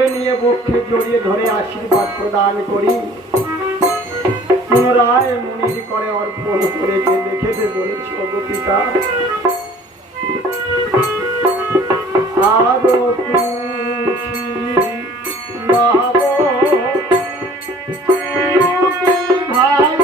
কোলে নিয়ে বক্ষে জড়িয়ে ধরে আশীর্বাদ প্রদান করি। পুনরায় মুনির করে অর্পণ করে কেঁদে কেঁদে বলেছি, ওগো পিতা আরো খুশি নব ভাই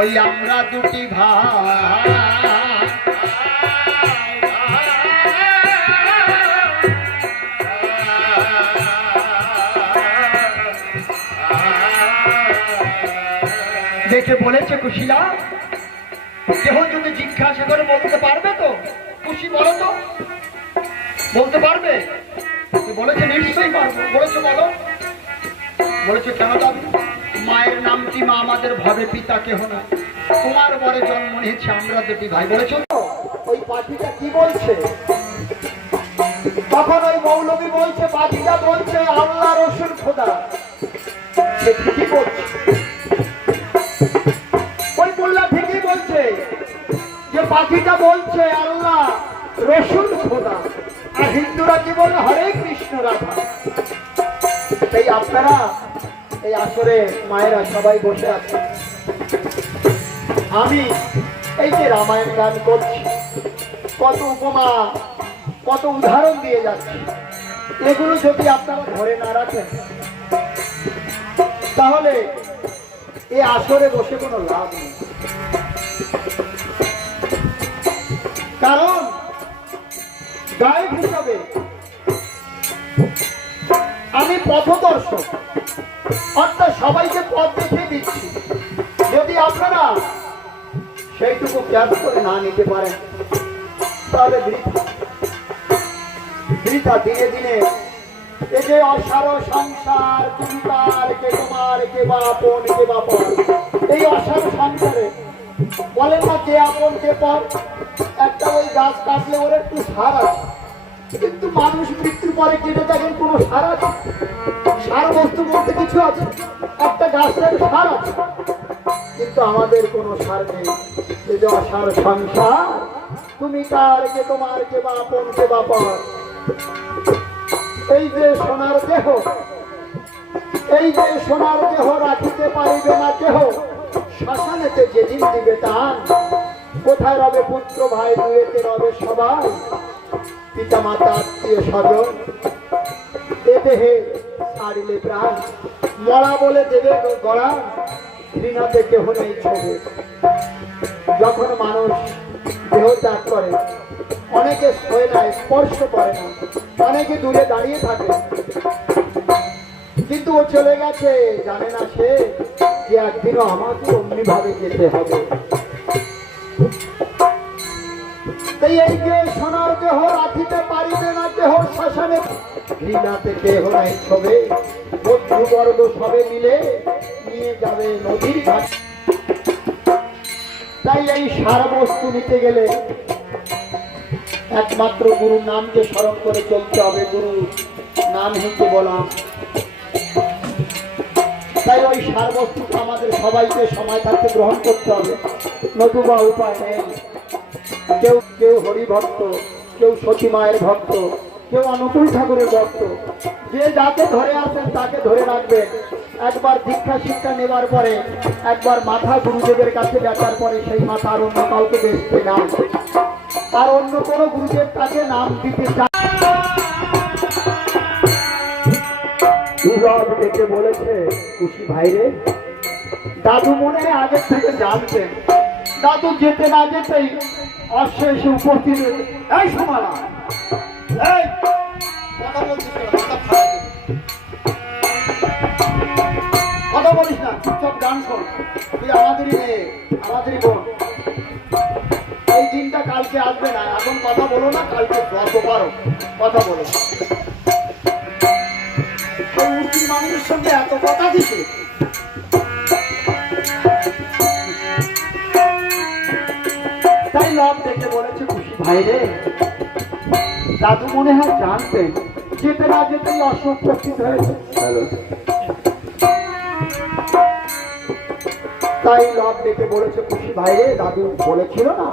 ওই আমরা দুটি ভাই দেখে বলেছে কুশিলা, কেহ যদি জিজ্ঞাসা করে বলতে পারবে তো? খুশি বলো তো, বলতে পারবে? বলেছে নিশ্চয়ই পারবো। বলেছে বলো। বলেছে কেন যাবে? মায়ের নামটি মা, আমাদের ভাবে পিতা কেহ না, তোমার বরে জন্ম নিয়েছে আমরা দুটি ভাই। বলেছ ওই পাখিটা কি বলছে? তখন ওই মৌলবী বলছে, পাখিটা বলছে আল্লাহ রসুল খোদা। সে ঠিকই বলছে, ওই মোল্লা ঠিকই বলছে যে পাখিটা বলছে আল্লাহ রসুল খোদা। আর হিন্দুরা কি বলে? হরে কৃষ্ণ রাধা। তাই আপনারা এই আসরে মায়েরা সবাই বসে আছে, আমি এই যে রামায়ণ গান করছি, কত উপমা কত উদাহরণ দিয়ে যাচ্ছি, এগুলো যদি আপনারা ধরে না রাখেন তাহলে এই আসরে বসে কোনো লাভ নেই। কারণ গায়ক হিসাবে আমি পথদর্শক, অর্থাৎ সবাইকে পথ দেখিয়ে দিচ্ছি। যদি আপনারা সেইটুকু ক্যাচ করে না নিতে পারেন তাহলে বৃথা দিনে দিনে এই যে অসার সংসার, তুমি কার, কে তোমার, কে বা আপন, কে বা পর, এই অসার সংসারে বলেন না কে আপন কে পর। একটা ওই গাছ কাটলে ওর একটু সার আছে, কিন্তু মানুষ মৃত্যুর পরে কেটে দেখেন কোনো সার আছে? সার বস্তু বলতে কিছু আছে? একটা গাছের সার আছে, কিন্তু আমাদের কোনো সার নেই। এই যে অসার সংসার, তুমি কার, কে তোমার, কে বা আপন, কে বা পর। এই যে সোনার দেহ, এই যে সোনার দেহ রাখিতে পারিবে না কেহ, শ্মশানেতে যেদিন দিবে টান। কোথায় রবে পুত্র ভাই, দুয়েতে রবে সবাই, পিতা মাতা আত্মীয় স্বজন, এ দেহে ছাড়িলে প্রাণ। মরা বলে দেবে গড়া, ঘৃণাতে কেহ নেই ছবে। যখন মানুষ দেহ ত্যাগ করে, অনেকে শোয় না, স্পর্শ করে না, অনেকে দূরে দাঁড়িয়ে থাকে, কিন্তু ও চলে গেছে জানে না সে যে একদিনও আমাকে অমনি ভাবে যেতে হবে। তাই এই যে সোনার দেহ রাখিতে পারিবে না কেহ, শ্মশানে ঘৃণাতে কেহ নাই ছবে। বন্ধুবর্গ সবে মিলে নিয়ে যাবে নদীর ঘাট। তাই এই সার বস্তু নিতে গেলে একমাত্র গুরুর নামকে স্মরণ করে চলতে হবে। গুরু নাম হিকে বলাম। তাই ওই সার বস্তুটা আমাদের সবাইকে সময় থাকতে গ্রহণ করতে হবে, নতুবা উপায় নেই। কেউ কেউ হরি ভক্ত, কেউ সতী মায়ের ভক্ত, কেউ অনুকূল ঠাকুরের ভক্ত। যে যাকে ধরে আছেন তাকে ধরে রাখবেন। একবার দীক্ষা শিক্ষা নেবার পরে, একবার মাথা গুরুদেবের কাছে ডাকার পরে সেই মাথা আর অন্য কাউকে বেচতে না, আর অন্য কোনো গুরুদেব তাকে নাম দিতে চায়। ডেকে বলেছে, খুশি ভাইরে, দাদু মনে হয় আগের থেকে জানতেন। দাদু যেতে না যেতেই অশ্ব এসে উপস্থিত। এই সমালা, এই কথা বলছিস না, কথা বলিস না, চুপচাপ গান শোন। তুই আমাদেরই মেয়ে, আমাদেরই বোন। এই দিনটা কালকে আসবে না, এখন কথা বলো না, কালকে যত পারো কথা বলো। মূর্তির মানুষের সঙ্গে এত কথা দিছে। তাই লব দেখে বলেছে, খুশি ভাইরে, দাদু মনে হয় জানতেন, যেতে না যেতেই অশ্ব উপস্থিত হয়েছে। তাই লব ডেকে বলেছে, খুশি ভাইরে, দাদু বলেছিল না,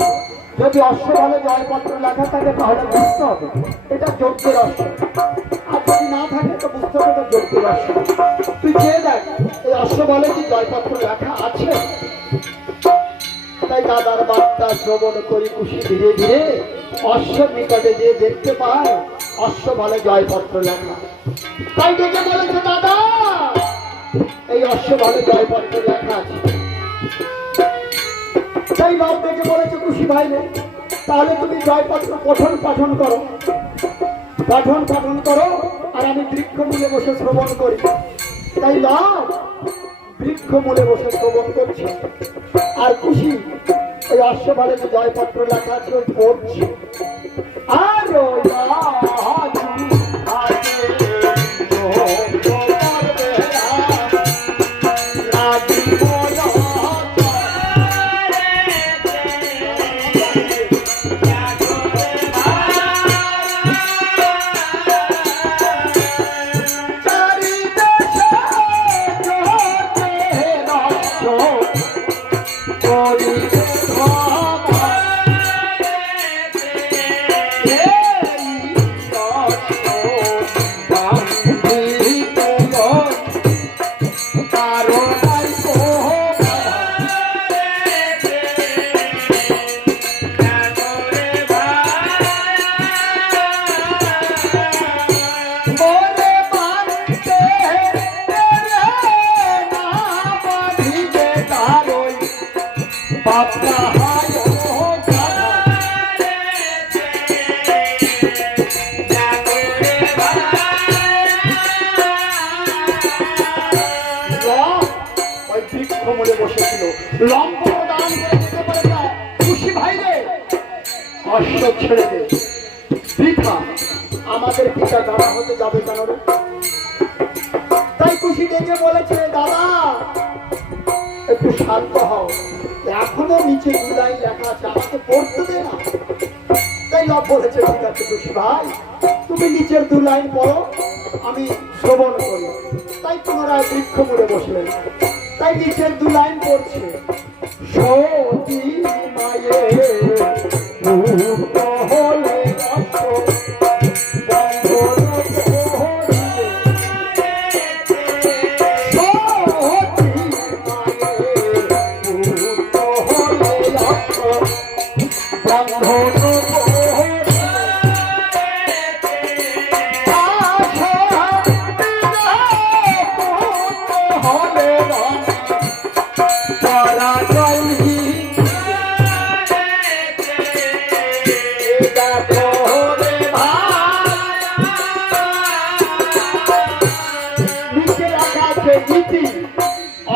যদি অশ্ব বলে জয়পত্র লেখা থাকে তাহলে বুঝতে হবে এটা যজ্ঞের অশ্ব, আর যদি না থাকে তো বুঝতে হবে এটা যজ্ঞের অশ্ব। তুই চেয়ে দেখ এই অশ্ব বলে কি জয়পত্র লেখা আছে। তাই দাদার বার্তা শ্রবণ করি খুশি ধীরে ধীরে অশ্বের নিকটে যে দেখতে পায় অশ্ব বলে জয়পত্র লেখা। তাই ডেকে বলেছে, দাদা এই অশ্ব বলে জয়পত্র লেখা আছে। তাই বাপ ডেকে বলেছে, খুশি ভাইরে, তাহলে তুমি জয়পত্র পঠন পাঠন করো, পঠন পাঠন করো, আর আমি বৃক্ষ মূলে বসে শ্রবণ করি। তাই লাভ বৃক্ষ মূলে বসে শ্রবণ করছি, আর খুশি ওই অশ্ব বলে যে জয়পত্র লেখা আছে ওই পড়ছি। আর অশ্ব ছেড়ে দে, বৃথা আমাদের পিতা দাদা হতে যাবে কেন রে? তাই খুশি ডেকে বলেছে, দাদা একটু শান্ত হও, এখনো নিচে দু লাইন লেখা আছে, আমাকে পড়তে দে না। তাই লব বলেছে, ঠিক আছে খুশি ভাই, তুমি নিচের দু লাইন পড়ো, আমি শ্রবণ করি। তাই তোমরা বৃক্ষ মূলে বসলেন। তাই নিচের দু লাইন পড়ছে, সতী মায়ের হলে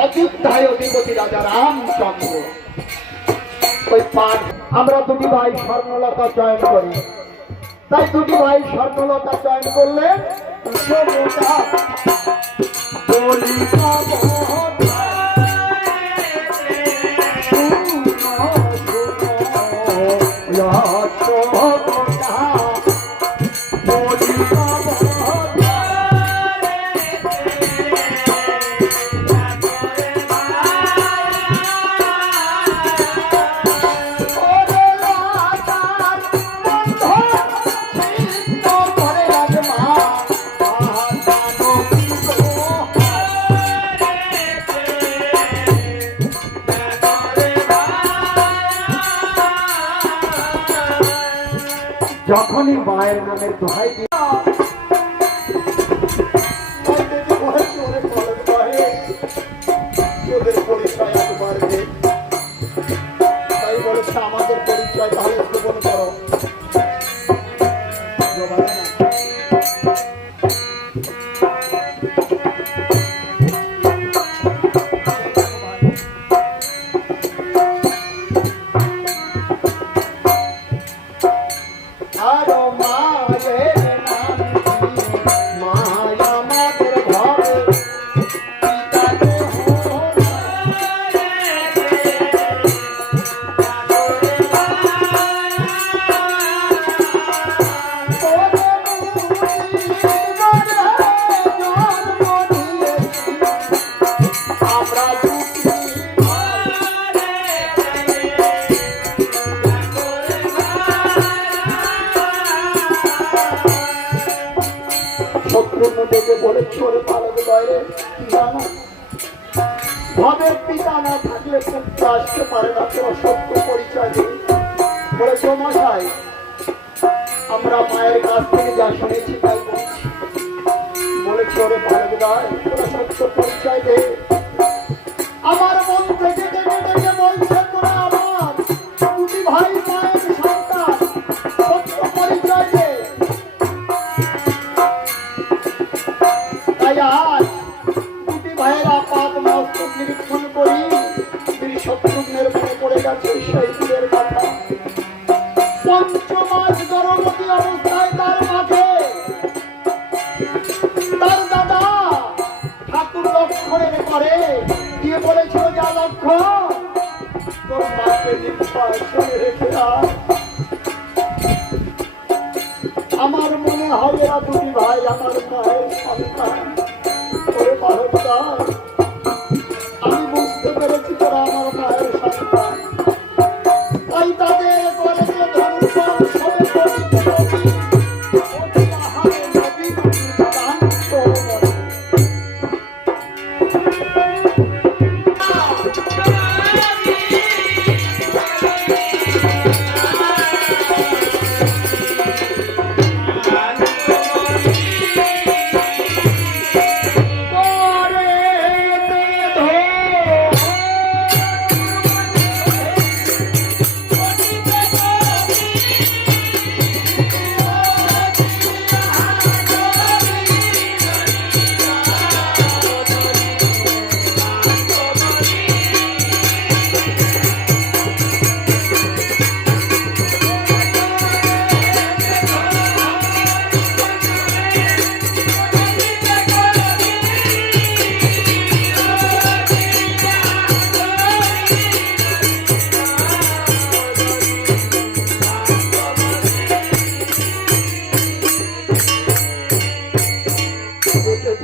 অযোধ্যায় অধিপতি রাজা রামচন্দ্র। ওই পাঠ আমরা দুটি ভাই স্বর্ণলতা চয়ন করি। তাই দুটি ভাই স্বর্ণলতা চয়ন করলে বলি যখনই মায়ের নামের দোহাই দিয়ে ওদের পরিচয় একবার দে। তাই বলেছে আমাদের পরিচয় তাহলে শ্রবণ করো। আরো মায়ের নাম মায়া আমাদের ঘরে পিতাকে আমরা শত্রুর মধ্যে বলে চোরে পালাতে বাইরে জানো ভাবের পিতা না থাকলে পুত্র আসতে পারে না। তোরা সত্য পরিচয় দিই বলে মশাই আমরা মায়ের কাছ থেকে যা শুনেছি তাই বলছি। বলে চোরে পালাতে বাইরে তোরা সত্য পরিচয় দে। আমার মন থেকে ডেকে ডেকে বলছে তোরা আমার দুটি ভাই মায়ের সন্তান, সত্য পরিচয় দে। তাই আজ দুটি ভাইয়ের আপাত মস্তক নিরীক্ষণ করি তিনি শত্রুঘ্নের মনে পড়ে গেছে সেই দিনের কথা। পঞ্চমাস গর্ভবতী অবস্থায় তার মাকে তার দাদা ঠাকুর লক্ষণের করে দিয়ে বলেছিল যা লক্ষণ তোর মাকে নির্বাসনে রেখে আয়। আমার মনে হবে না দুটি ভাই আমার মায়ের সন্তান। ওরে বালকটা আমি বুঝতে পেরেছি তোরা আমার মায়ের সন্তান। তাই তাদের করে যে ধ্বংস সবে পবিত্র নবী, অতি আহারে নবী দুটি দান্ত বলে।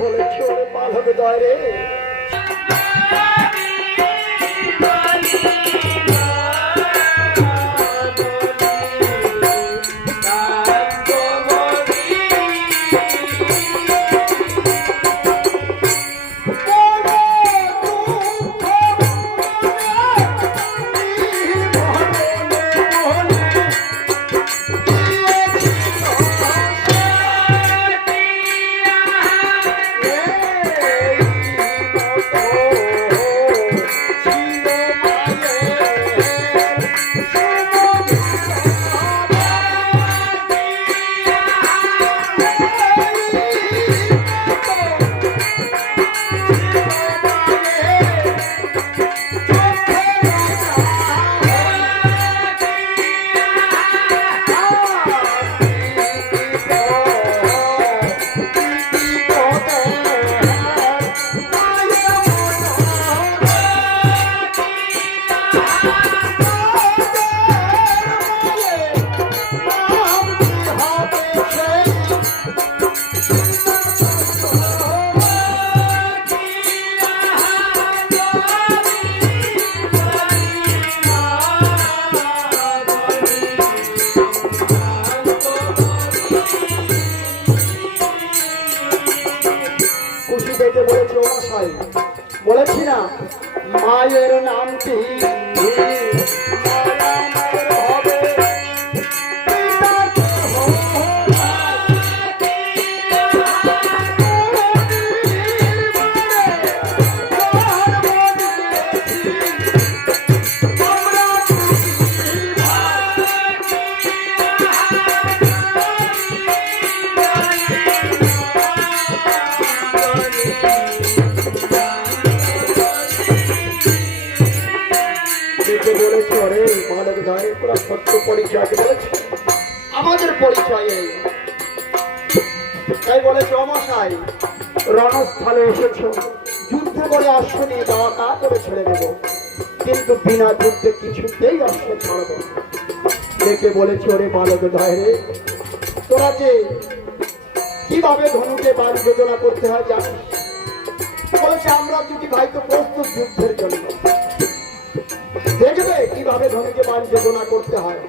বলেছি ওরে বালক দয় রে বলেছি না মায়ের নামটি হবে তোরা সত্য পরিচয় বলেছে, আমাদের পরিচয় এই। তাই বলেছে অমশাই রণস্থলে এসেছ, যুদ্ধ করে অশ্ব নিয়ে যাওয়া কা করে ছেড়ে দেব, কিন্তু বিনা যুদ্ধে কিছুতেই অশ্ব ছাড়ব। দেখে বলেছে ওরে বালক ধারে, তোরা যে কিভাবে ধনুকে বাণ যোজনা করতে হয় জানিস? বলেছে আমরা দুটি ভাই তো প্রস্তুত যুদ্ধের জন্য, দেখবে কিভাবে ধনুকে বাণ যোজনা করতে হয়।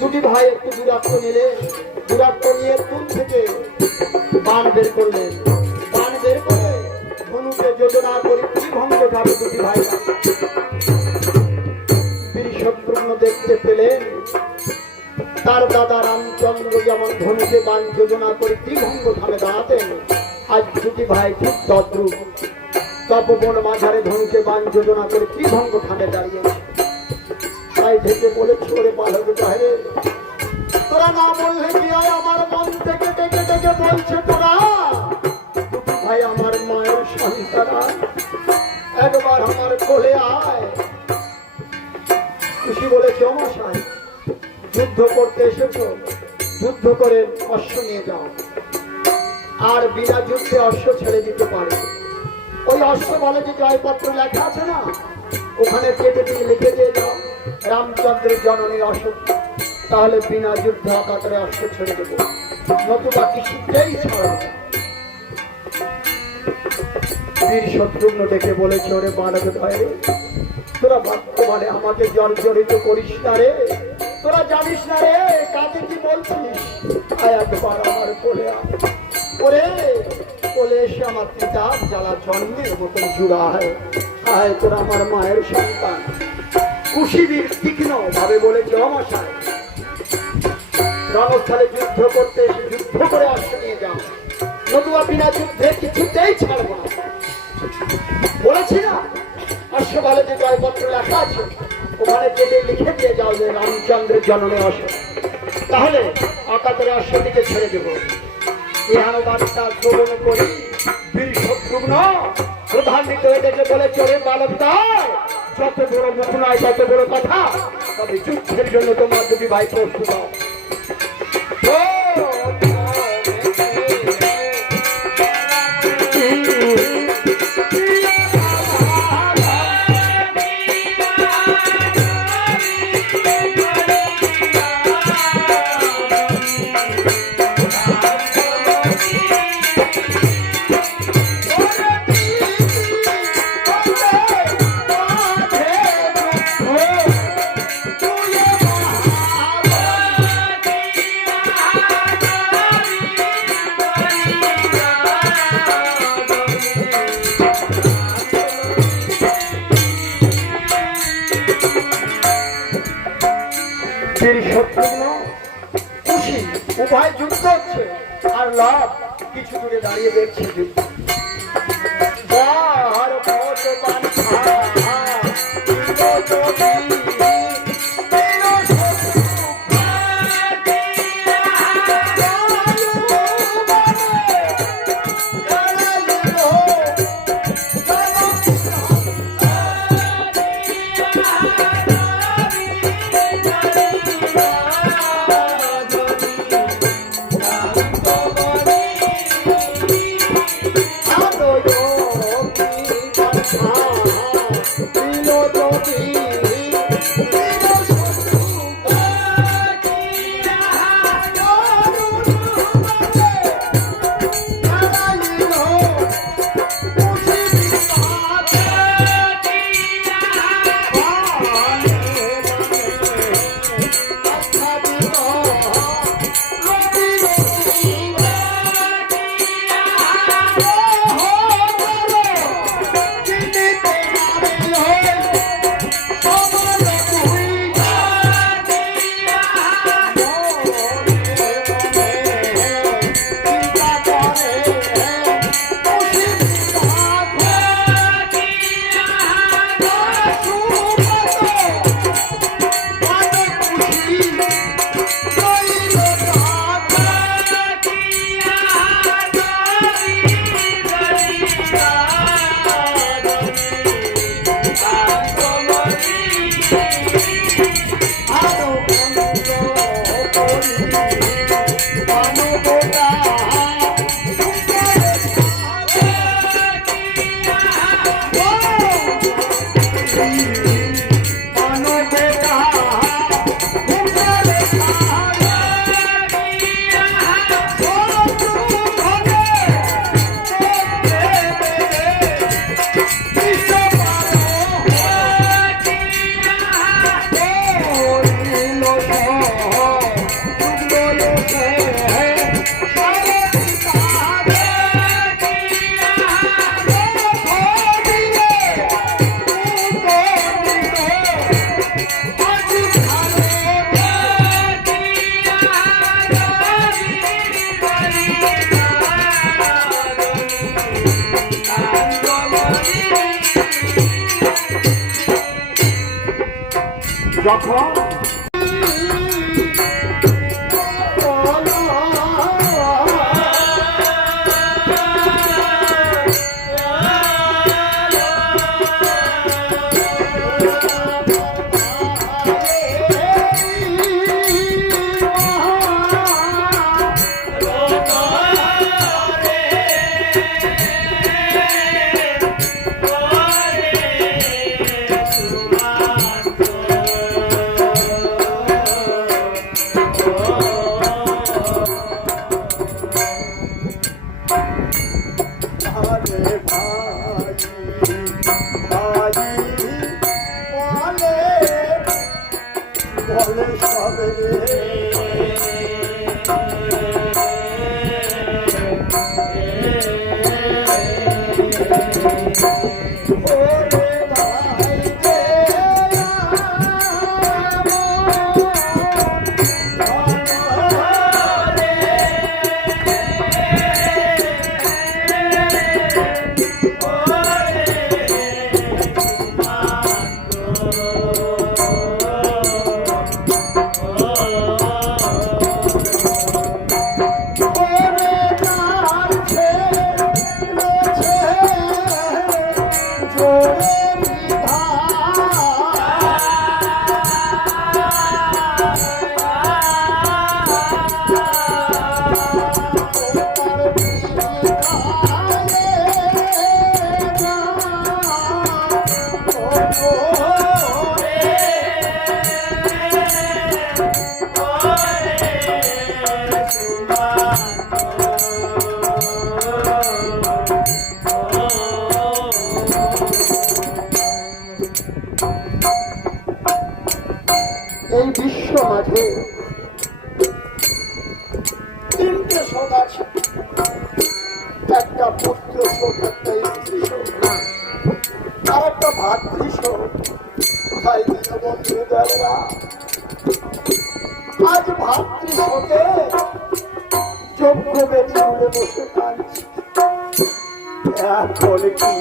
দুটি ভাই একটু দূরত্ব নিলে, দূরত্ব নিয়ে তুল থেকে বাণ বের করলেন, বাণ বের করে ধনুকে যোজনা করে কি ভঙ্গ যাবে দুটি ভাই। বীর শত্রুঘ্ন দেখতে পেলেন তার দাদা রামচন্দ্র যেমন ধনুকে বাণ যোজনা করে ত্রিভঙ্গ ধামে দাঁড়াতেন, আজ দুটি ভাই ঠিক তদ্রূপ তপবন মাঝারে ধনুকে বাণ যোজনা করে ত্রিভঙ্গ ধামে দাঁড়িয়েছে। তাই থেকে বলেছে ওরে বালক ধারে, তোরা না বললে কি হয়, আমার মন থেকে ডেকে ডেকে বলছে তোরা দুটি ভাই আমার মায়ের সন্তানা, একবার আমার কোলে আয়। খুশি বলেছে অমশাই যুদ্ধ করতে এসেছ, যুদ্ধ করে অশ্ব নিয়ে যাও, আর বিনা যুদ্ধে অশ্ব ছেড়ে দিতে পারে। ওই অশ্ব বলে যে জয়পত্র লেখা আছে না, ওখানে কেটে দিয়ে লিখে দিয়ে যাও রামচন্দ্রের জননী অশোক, তাহলে বিনা যুদ্ধে অকাতরে অশ্ব ছেড়ে দেবো, নতুবা কিছুতেই ছাড়া। বীর শত্রুঘ্ন দেখে বলেছে ওরে বালক ভাইরে, তোরা বর্তমানে আমাকে জর্জরিত করিস না রে, তোরা জানিস না রে কাকে কি বলছিস। আয় একবার আমার কোলে ওরে, কোলে এসে আমার পিতা জ্বালা জন্মের মতন জুড়া হয়, আয় তোরা আমার মায়ের সন্তান। কুশীবীর তীক্ষ্ণ ভাবে বলেছে অমশাই রণস্থলে যুদ্ধ করতে এসে যুদ্ধ করে অশ্ব নিয়ে যাও, নতুবা বিনা যুদ্ধে কিছুতেই ছাড়ব না। বলেছি না অশ্ব বলে যে জয়পত্র লেখা আছে, ওখানে কেটে লিখে দিয়ে যাও যে রামচন্দ্রের জননী অশ্ব, তাহলে অকাতরে অশ্বটিকে ছেড়ে দেব। ইহানো বার্তা শ্রবণ করি বীর শত্রুঘ্ন প্রধান্বিত হয়ে দেখে বলে চলে বালক তার যত বড় মুখ নয় যত বড় কথা, তবে যুদ্ধের জন্য তোমার দুটি ভাই প্রস্তুত হও। উভয় যুদ্ধ হচ্ছে আর লাভ কিছু দূরে দাঁড়িয়ে দেখছে যুদ্ধ। যখন এই বিশ্ব মাঝে তিনটে শোক আছে, একটা পুত্র শোক, একটা স্ত্রী শোক, আর একটা ভাতৃ শোক। তাই বন্ধুদেরা আজ ভাতৃ শোকে যোগ্য বেঁচে উড়ে বসে কাঁদছি। এখন কি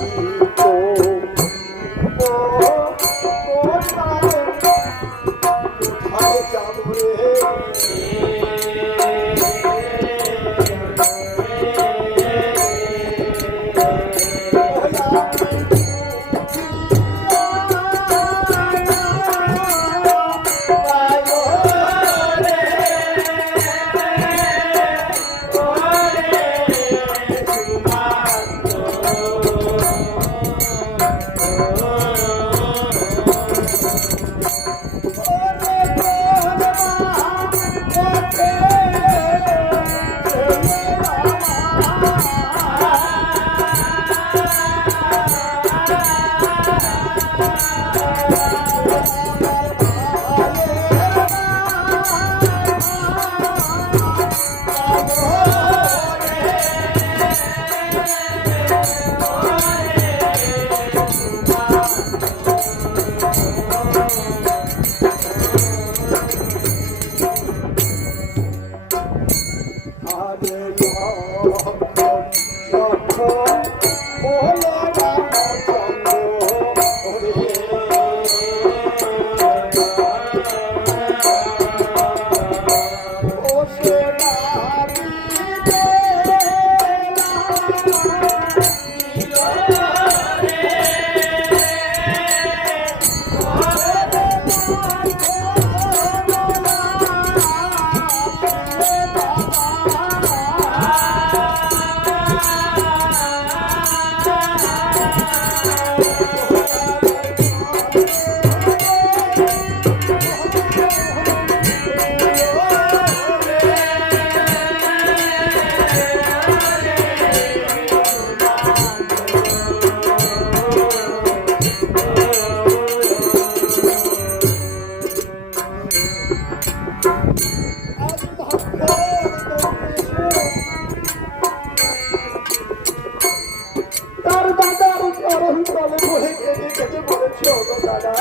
কেটে বলেছে, ওগো দাদা,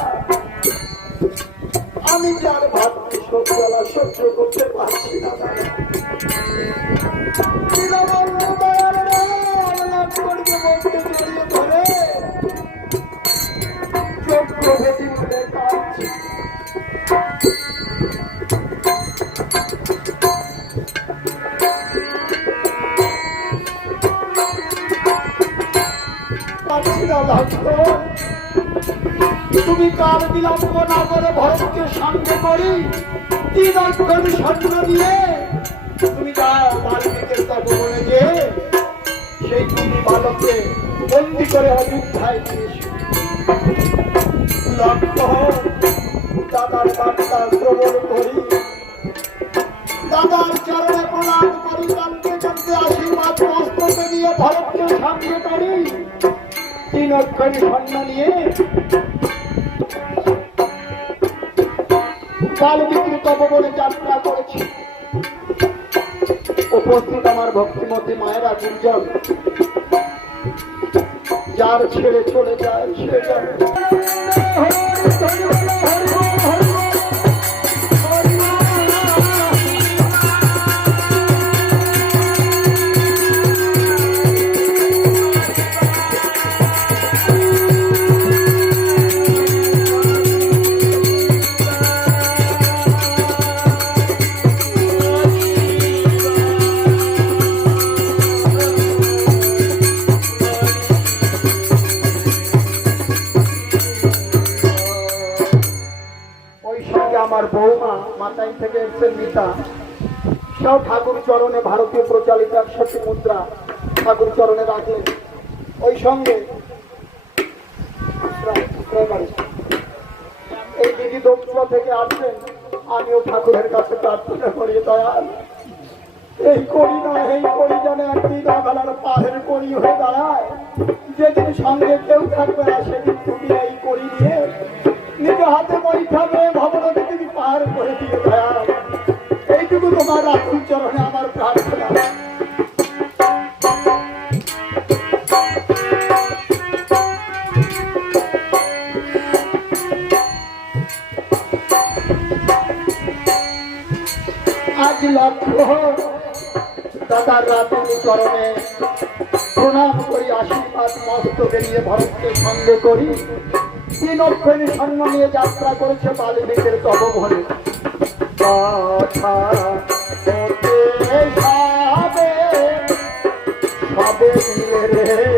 আমি কি আর ভাবছি সত্যলা সহ্য করতে পারছি না দাদা। দীনবন্ধু দয়াল লক্ষ্মণকে বলতে জড়িয়ে ধরে চোখ প্রভৃতি মিলে কাঁদছি। তুমি কাল বিলম্ব না করে ভরতকে সঙ্গে করি 3 অক্ষর স্বর্ণ নিয়ে তুমি বাল্মীকের তপবনে যে সেই তুমি বালককে বন্দি করে অযোধ্যায় দিয়েছ। লক্ষ্মণ দাদার বার্তা শ্রবণ করি, দাদার চরণে প্রণাম করি, কানতে কানতে আশীর্বাদ মস্তকে নিয়ে ভরতকে সঙ্গে করি 3 অক্ষর স্বর্ণ নিয়ে বাল্মীকির তপবনে যাত্রা করেছি। উপস্থিত আমার ভক্তিমতী মায়েরা গুঞ্জন, যার ছেড়ে চলে যায় সে যায়। আমার বৌমা মাতাই থেকে এসছেন মিতা, সব ঠাকুর চরণে ভারতীয় প্রচালিত 100টি মুদ্রা ঠাকুর চরণে রাখলেন। ওই সঙ্গে এই দিদি দক্ষিণ থেকে আসবেন, আমিও ঠাকুরের কাছে প্রার্থনা করি, দয়াল এই করি না, এই করি যেন একদিন আগালার পাহাড়ের করি হয়ে দাঁড়ায়। যেদিন সঙ্গে কেউ থাকবে না সেদিন তুমি এই করি নিয়ে নিজে হাতে বৈঠাবে ভবনকে তুমি পার করে দিয়ে দয়াল, এইটুকু তোমার আকুল চরণে আমার প্রার্থনা। আজ লক্ষ্মণ দাদার রাতুল চরণে প্রণাম করি, আশীর্বাদ মস্তকে নিয়ে ভরতকে সঙ্গে করি 3 অক্ষর স্বর্ণ নিয়ে যাত্রা করেছে বাল্মীকির তপবনে। সবে মিলে রে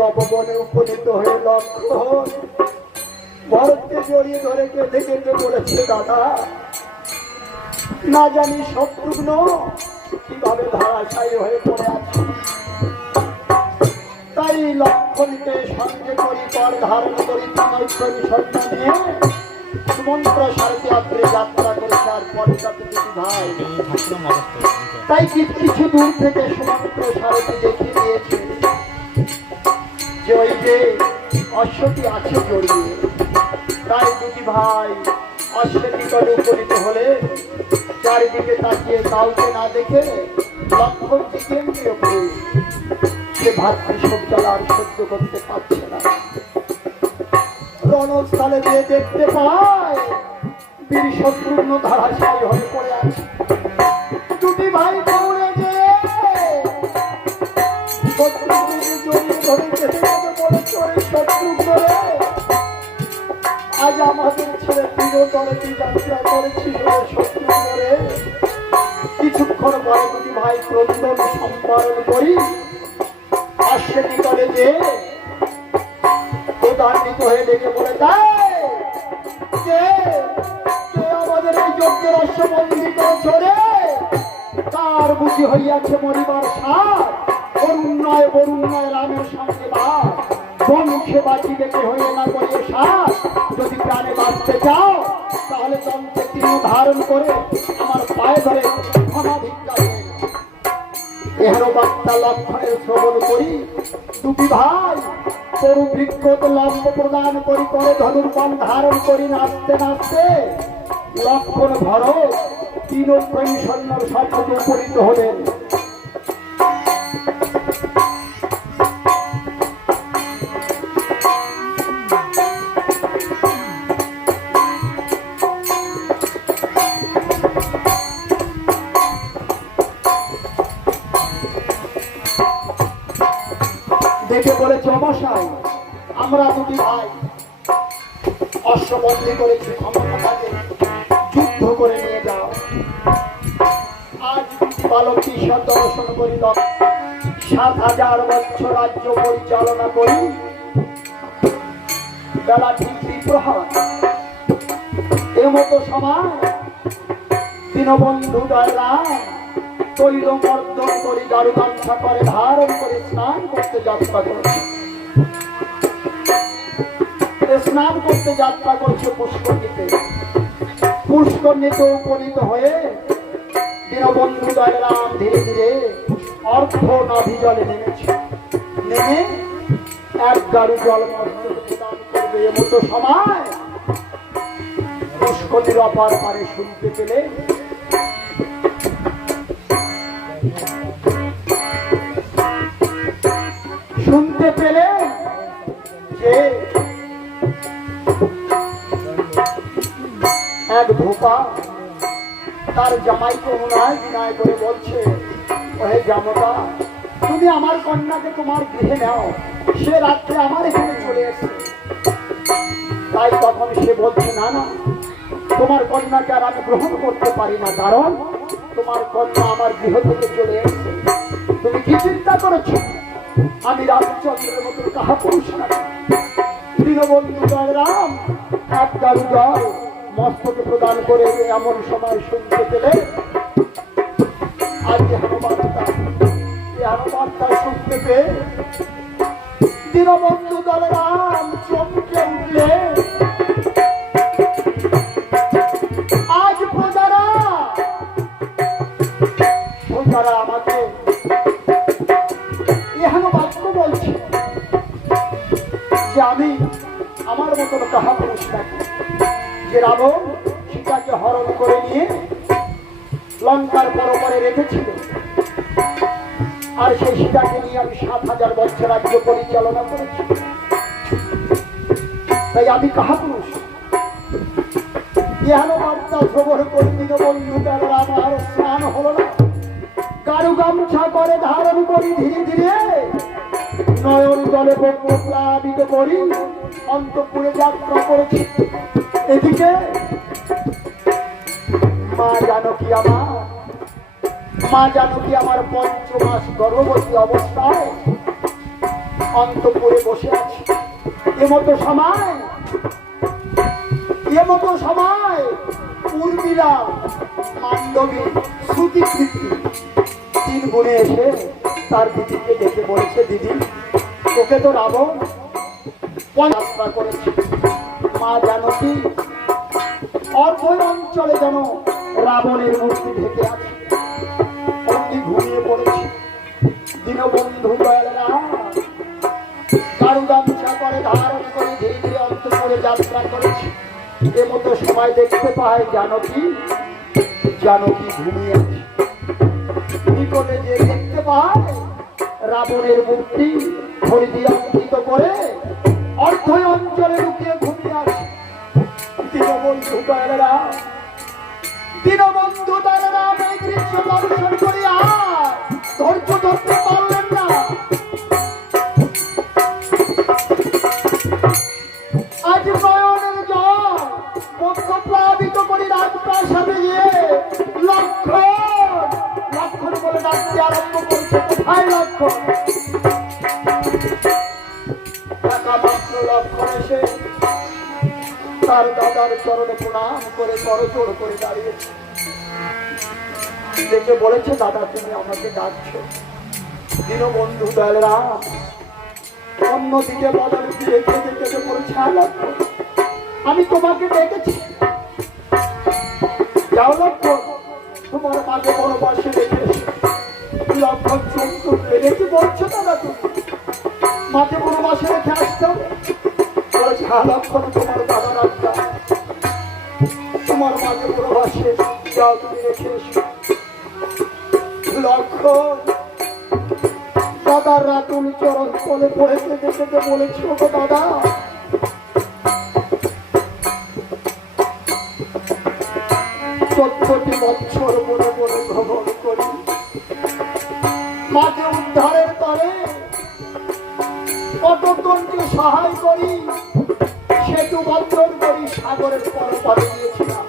তপবনে উপনীত হয়ে লক্ষ্মণ ভরতকে জড়িয়ে ধরে কেঁদে কেঁদে বলেছে, দাদা না জানি শত্রুঘ্ন কিভাবে ধারাশায়ী হয়ে পড়ে আছে, তাই লক্ষ্মণকে সঙ্গে করি পর ধারণ করি 3 অক্ষর স্বর্ণ নিয়ে সুমন্ত্র সারথি যাত্রে যাত্রা করেছে। আর পরে তাতে দুটি ভাই, তাই কিছু দূর থেকে সুমন্ত্র সারথি দেখিয়ে দিয়েছে যে ওই যে অশ্বটি আছে জড়িয়ে। তাই দুটি ভাই অশ্বের নিকটে উপনীত হলে চারিদিকে তাকিয়ে কাউকে না দেখে লক্ষ্মণকে কেন্দ্রীয় করে সে ভাতৃশোক জ্বালা আর সহ্য করতে পারছে না। রণস্থলে গিয়ে দেখতে পায় বীর শত্রুঘ্ন ধারাশায়ী হয়ে পড়ে আছে। দুটি ভাই দৌড়ে যে শত্রুঘ্নকে জড়িয়ে ধরে যেতে যেতে বলে, শত্রুঘ্ন রে আজ আজ আমাদের ছেলে চিরতরে যাত্রা করেছিল শত্রু করে। কিছুক্ষণ পরে দুটি ভাই ক্রন্দন সম্বরণ করি আসছে নিকটে যে প্রধান্বিত হয়ে ডেকে বলে দেয় যে আমাদের এই যজ্ঞের অশ্ববন্দী করেছ রে, তার বুঝি হইয়াছে মরিবার সার, অরুণ্যয় বরুণ্যয় রামের সঙ্গে বাস, বংশে বাঁচিবে কে হয়ে না করিয়ে সার, যদি প্রাণে বাঁচতে চাও তাহলে তন্ত্রে তীর ধারণ করে আমার পায়ে ধরে ক্ষমা ভিক্ষা হয়ে না। এহেন বার্তা লক্ষণের শ্রবণ করি দুটি ভাই তরু বৃক্ষত লম্ব প্রদান করি করে ধনুর্বাণ ধারণ করি নাচতে নাচতে লক্ষণ ভরত তিন সৈন্যর সর্বত উপনীত হলেন। দেখে বলেছে অবসাই আমরা দুটি ভাই অশ্ববন্দী করেছি, ক্ষমতাকে যুদ্ধ করে নিয়ে যাও। আজ বালক ঈশ্বর দর্শন করি ৭,০০০ বছর রাজ্য পরিচালনা করি। বেলা ঠিক দ্বিপ্রহর এমতো সময় দীনবন্ধু দয়ারাম তৈল মর্দন করি গাড়ু গামছা করে ধারণ করে স্নান করতে যাত্রা করছে। স্নান করতে যাত্রা করছে পুষ্করণীতে। পুষ্করণীতে উপনীত হয়ে দীনবন্ধু দয়ারাম ধীরে ধীরে অর্ধ নাভি জলে নেমেছে। নেমে এক গাড়ু জল মস্তকে দান করবে এমতো সময় পুষ্করণীর অপার পারে শুনতে পেলে যে এক ধোপা তার জামাইকে অনুনয় বিনয় করে বলছে, ওহে জামতা তুমি আমার কন্যাকে তোমার গৃহে নাও, সে রাত্রে আমার এখানে চলে এসেছে। তাই তখন সে বলছে না না, তোমার কন্যাকে আর আমি গ্রহণ করতে পারি না, কারণ তোমার কন্যা আমার গৃহ থেকে চলে এসেছে। তুমি কি চিন্তা করেছো আমি রামচন্দ্রের মতো কাহা পুরুষ না? দীনবন্ধু দয়ারাম এক গাড়ু জল মস্তকে প্রদান করে এমন সময় শুনতে পেলে আজ হনুমানটা শুনতে পেয়ে দীনবন্ধু দয়ারাম চমকে উঠলে, আজ প্রজারা আমাকে এহেন বাক্য বলছে যে আমি আমার মতন কাহা পুরুষ নাকি, যে রাবণ সীতাকে হরণ করে নিয়ে লঙ্কার পরপরে রেখেছিল, আর সেই সীতাকে নিয়ে আমি ৭,০০০ বছর রাজ্য পরিচালনা করেছি, তাই আমি কাহা পুরুষ? এহেন বার্তা শ্রবণ করে দীনবন্ধু দয়ারাম আর স্নান হলো না। গাড়ু গামছা করে ধারণ করি ধীরে ধীরে নয়ন জলে প্লাবিত করি অন্তঃপুরে যাত্রা করেছি। এদিকে মা জানকী আমার ৫ মাস গর্ভবতী অবস্থায় অন্তঃপুরে বসে আছে। এমতো সময় উর্মিলা মান্ডবী শ্রুতিকৃতি ৩ গুণে এসে তার দিদিকে ডেকে বলেছে, দিদি তোকে তো রাবণ যাত্রা করেছে। মা জানকী অর্ধ অঞ্চলে যেন রাবণের মূর্তি ঢেকে আছে, অমনি ঘুমিয়ে পড়েছে। দীনবন্ধু দয়ারাম গাড়ু গামছা করে ধারণ করে ধীরে ধীরে অন্তঃপুরে যাত্রা করেছে। এমতো সময় দেখতে পায় জানকী ঘুমিয়ে আছে। নিকটে যে দেখতে পায় রাবণের মূর্তি খড়ি দিয়ে অঙ্কিত করে অর্ধ অঞ্চলে লুকিয়ে ঘুমিয়ে আছে। দীনবন্ধু দয়ারাম এই দৃশ্য দর্শন করে আর ধৈর্য ধরতে পারলেন না। আজ নয়নের জল লক্ষণ। একা মাত্র লক্ষণ এসে তার দাদার চরণে প্রণাম করে করজোড় করে দাঁড়িয়েছে। দেখে বলেছে, দাদা তুমি আমাকে ডাকছো? দীনবন্ধু দয়ালরাম অন্যদিকে বদল দিয়ে খেতে খেতে বলছে, লক্ষণ আমি তোমাকে ডেকেছি। যাও লক্ষণ, তোমার মাকে বড় পাশে রেখে এসো। লক্ষণ চোখ তুললে, দেখি বলছো দাদা তুমি মাকে বড় পাশে রেখে আসতে হবে? বলেছে, হ্যাঁ লক্ষণ তোমার দাদার আজ্ঞা, তোমার মাকে বড় পাশে যাও তুমি রেখে এসো। লক্ষণ দাদার রাতুল চরণ তলে পড়ে কেঁদে কেঁদে বলেছে, ওগো দাদা 14টি বছর বলে বলে ভ্রমণ করি, মাকে উদ্ধারের তরে কতজনকে সহায় করি, সেতু বন্ধন করি, সাগরের পরপারে দিয়েছিলাম।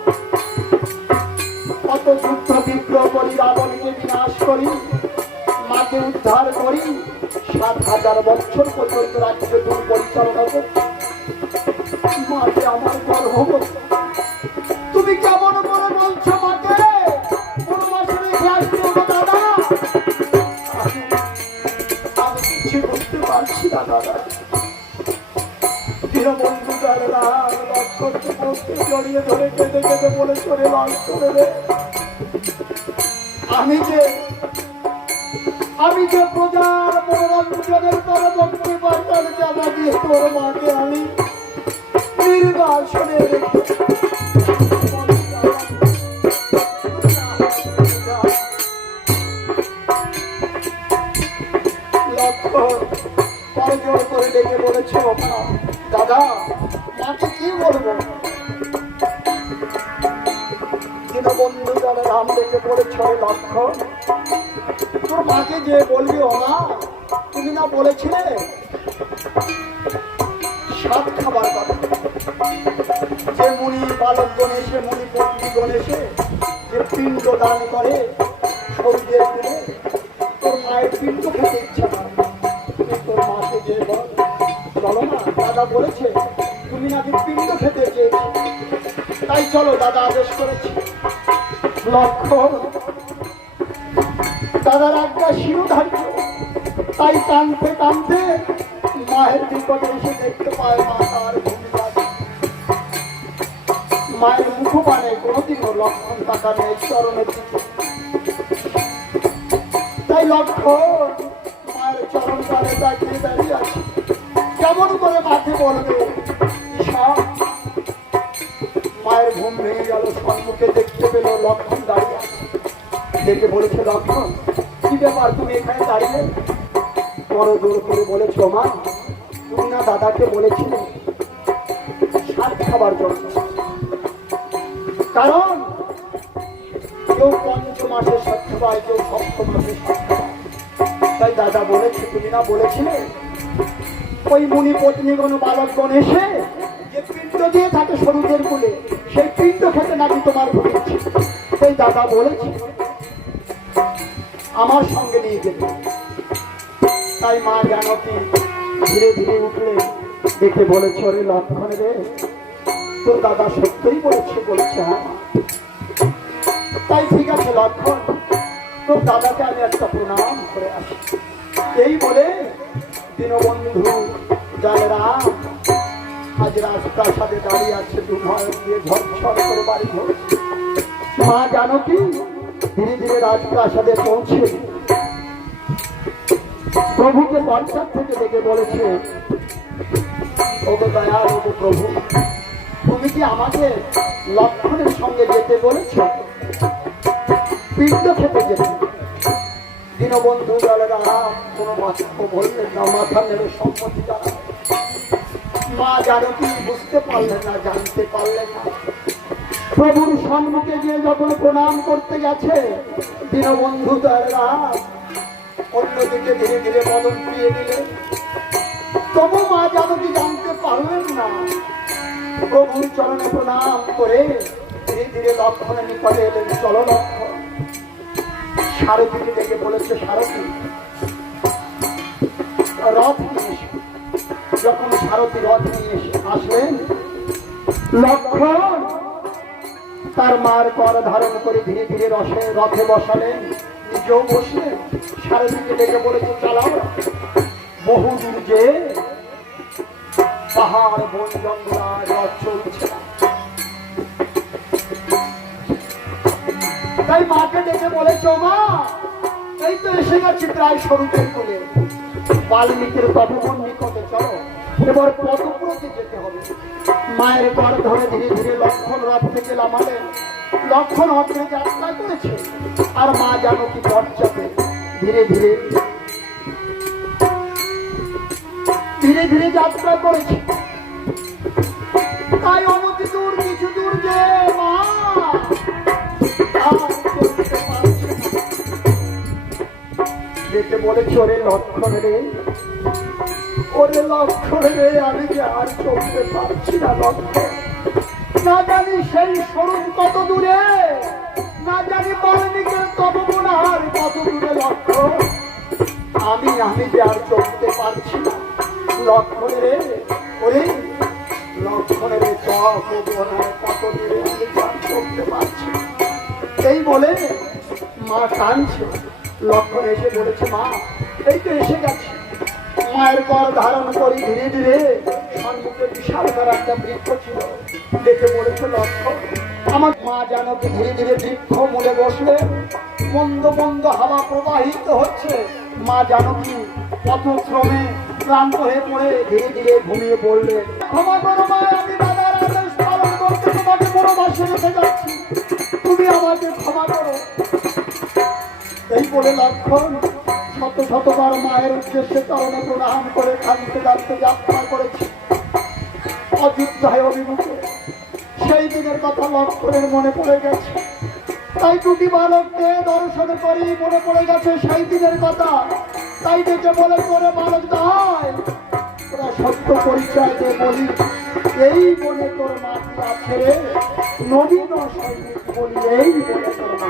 কত যুদ্ধ বিগ্রহ করি, রাবণকে বিনাশ করি, মাকে উদ্ধার করি, 7,000 বছর পর্যন্ত রাজ্য তুমি পরিচালনা করি। মাকে আমার গর্ব, তুমি কেমন করে বলছো মাকে বনবাসে রেখে আসতে হবে দাদা? আমি কিছু বুঝতে পারছি না দাদা। দীনবন্ধু দাদা লক্ষণকে বলতে জড়িয়ে ধরে কেঁদে কেঁদে বলে চলে লক্ষণে রে, আমি যে প্রজার মনোরঞ্জনের তরে বলতে পারতাম যে আমাকে তোর মাকে আমি নির্বাসনে রেখে করজোড় করে ডেকে বলেছ, দাদা মাকে কি বলবো? দীনবন্ধু দয়ালরাম ডেকে বলেছ, লক্ষণ তোর মাকে যে বলবি, ও মা তুমি না বলেছিলে 7 খাবার কথা, যে মুনি বালকগণ এসে মুনি পণ্ডিতগণ এসে যে পিণ্ড দান করে শরীরের তুলে, তোর মায়ের পিণ্ড খেতে ইচ্ছা হয়, তুমি তোর মাকে যে বল, চলো না দাদা বলেছে তুমি নাকি পিণ্ড খেতে চেয়েছো, তাই চলো দাদা আদেশ করেছি। লক্ষণ দাদার আজ্ঞা শিরোধার্য, তাই টানতে টানতে মায়ের বিপদে এসে দেখতে পায় মা তার ভূমিকা। মায়ের মুখপানে কোনোদিনও লক্ষণ টাকা নেই চরণের দিকে, তাই লক্ষণ মায়ের চরণ কালে তাকিয়ে দাঁড়িয়ে আছে। কেমন করে মাকে বলবে? মায়ের ঘুম ভেঙে গেল, সম্মুখে দেখতে পেল লক্ষণ দাঁড়িয়ে আছে। দেখে বলেছে, লক্ষণ কি ব্যাপার তুমি এখানে দাঁড়িয়ে? বড় জোর করে বলেছ, মা তুমি না দাদাকে বলেছিলে 7 খাবার জন্য, কারণ কেউ 5 মাসে 7 খাবার, কেউ 7 মাসে 7 খাবার, তাই দাদা বলেছে তুমি না বলেছিলে ওই মুনি পত্নীগণ বালকগণ এসে যে পিণ্ড দিয়ে থাকে শরীরের কুলে, সেই পিণ্ড খেতে নাকি তোমার ভুলেছে, সেই দাদা বলেছে আমার সঙ্গে নিয়ে যেতে। তাই মা জানকী ধীরে ধীরে উঠলে, দেখে বলেছ, রে লক্ষণ রে তোর দাদা সত্যই বলেছে? বলেছে হ্যাঁ। তাই ঠিক আছে লক্ষণ, তোর দাদাকে আমি একটা প্রণাম করে আসি। এই বলে দীনবন্ধু দয়ালরাম আজ রাজপ্রাসাদে দাঁড়িয়ে আছে, দুভয় দিয়ে ঝরঝর করে বাড়ি ধরছে। মা জানকী ধীরে ধীরে রাজপ্রাসাদে পৌঁছে প্রভুকে পঞ্চায়েত থেকে ডেকে বলেছে, ওগো দয়াল, ওগো প্রভু, তুমি কি আমাকে লক্ষণের সঙ্গে যেতে বলেছ পিণ্ড খেতে যেতে? দীনবন্ধু দয়ালরাম কোনো বাক্য বললেন না, মাথা নেড়ে সম্মতি জানালেন। মা জানকী বুঝতে পারলেন না, জানতে পারলেন না। প্রভুর সম্মুখে গিয়ে যখন প্রণাম করতে গেছে, দীনবন্ধু দয়ালরাম অন্যদিকে ধীরে ধীরে বদন দিয়ে দিলেন। তবু মা জানকী জানতে পারলেন না। প্রভুর চরণে প্রণাম করে ধীরে ধীরে লক্ষণের নিকটে এলেন। চলো লক্ষণ। সারথীকে ডেকে বলেছে, সারথী রথ নিয়ে এসে যখন সারথী রথ নিয়ে আসলেন, লক্ষণ তার মার কর ধারণ করে ধীরে ধীরে রথে বসালেন, নিজেও বসলেন। সারথীকে ডেকে বলেছে, চালাও। বহু দূর যে পাহাড় বন জঙ্গল রথ চলছে না, তাই মাকে ডেকে বলেছ, মা এই তো এসে গেছি প্রায় স্বরূপের কোলে, বাল্মীকির তপবন নিকটে চলো, এবার পদব্রজে যেতে হবে। মায়ের কর ধরে ধীরে ধীরে লক্ষণ রথ থেকে নামালেন। লক্ষণ অগ্রে যাত্রা করেছে, আর মা জানকী পশ্চাতে ধীরে ধীরে ধীরে ধীরে যাত্রা করেছে। তাই অনতি দূর কিছু দূর যে মা দেখে বলে, চলে লক্ষণ রে, ওরে লক্ষণ রে, আমি যে আর চলতে পারছি না লক্ষণ। না জানি সেই স্বরূপ কত দূরে, না জানি বাল্মীকির তপবন আর কত দূরে লক্ষণ। আমি যে আর চলতে পারছি না লক্ষণ রে, ওরে লক্ষণ রে, তপবন আর কত দূরে, আমি যে আর চলতে পারছি না। এই বলে মা কাঁদছে। লক্ষণ এসে বলেছে, মা এই তো এসে গেছে। মায়ের কর ধারণ করি ধীরে ধীরে সম্মুখে বিশালকার একটা বৃক্ষ ছিল, দেখে বলেছে, লক্ষণ আমার মা জানকী ধীরে ধীরে বৃক্ষ মূলে বসলে। মন্দ মন্দ হাওয়া প্রবাহিত হচ্ছে, মা জানকী পথশ্রমে ক্লান্ত হয়ে পড়ে ধীরে ধীরে ঘুমিয়ে পড়লেন। ক্ষমা করো মা, আমি দাদার আদেশ পালন করতে তোমাকে বনবাসে রেখে যাচ্ছি, তুমি আমাকে ক্ষমা করো। এই বলে লক্ষণ শত শতবার মায়ের উদ্দেশ্যে চরণে প্রণাম করে কাঁদতে কাঁদতে যাত্রা করেছে অযোধ্যায় অভিমুখে। সেই দিনের কথা লক্ষণের মনে পড়ে গেছে, তাই দুটি বালককে দর্শন করি মনে পড়ে গেছে সেই দিনের কথা। তাই ডেকে বলে, করে বালক দায় তোরা সত্য পরিচয় দিয়ে বলি, এই বলে তোর মা কি আছে রে, নবীন সৈনিক বলি, এই বলে তোর মা।